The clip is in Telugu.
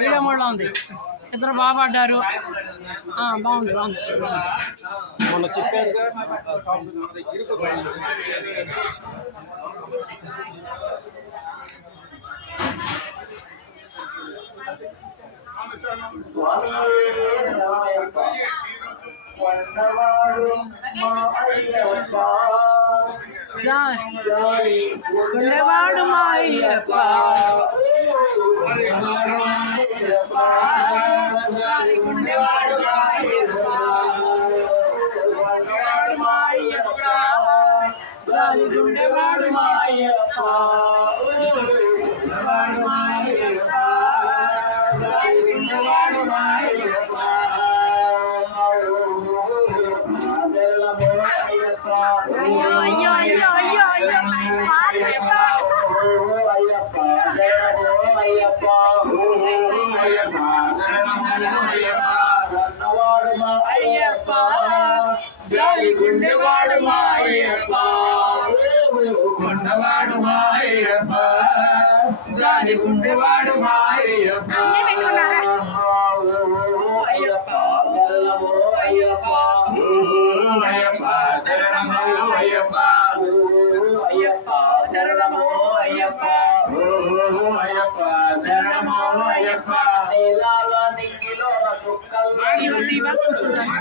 వీడియో మోడ్లో ఉంది. ఇద్దరు బాగా పడ్డారు. బాగుంది బాగుంది. మొన్న చెప్పారు గుండెవాడు మా అయ్యప్ప, గుండెవాడు మా అయ్యప్ప, మా అయ్యప్ప, జాలి గుండెవాడు మా అయ్యప్ప, గుండెవాడు మా అయ్యప్ప, జాలి గుండెవాడు మా అయ్యప్ప. అయ్యో అయ్యో అయ్యో అయ్యో అయ్యో అయ్యప్ప జాలి గుండెవాడు మా అయ్యప్ప, కొండవాడు మా అయ్యప్ప, జాలి గుండెవాడు మా అయ్యప్ప. అయ్యప్ప శరణమో అయ్యప్ప, అయ్యప్ప శరణమో అయ్యప్ప, అయ్యప్ప శరణమో అయ్యప్ప. కూర్చుంటాను.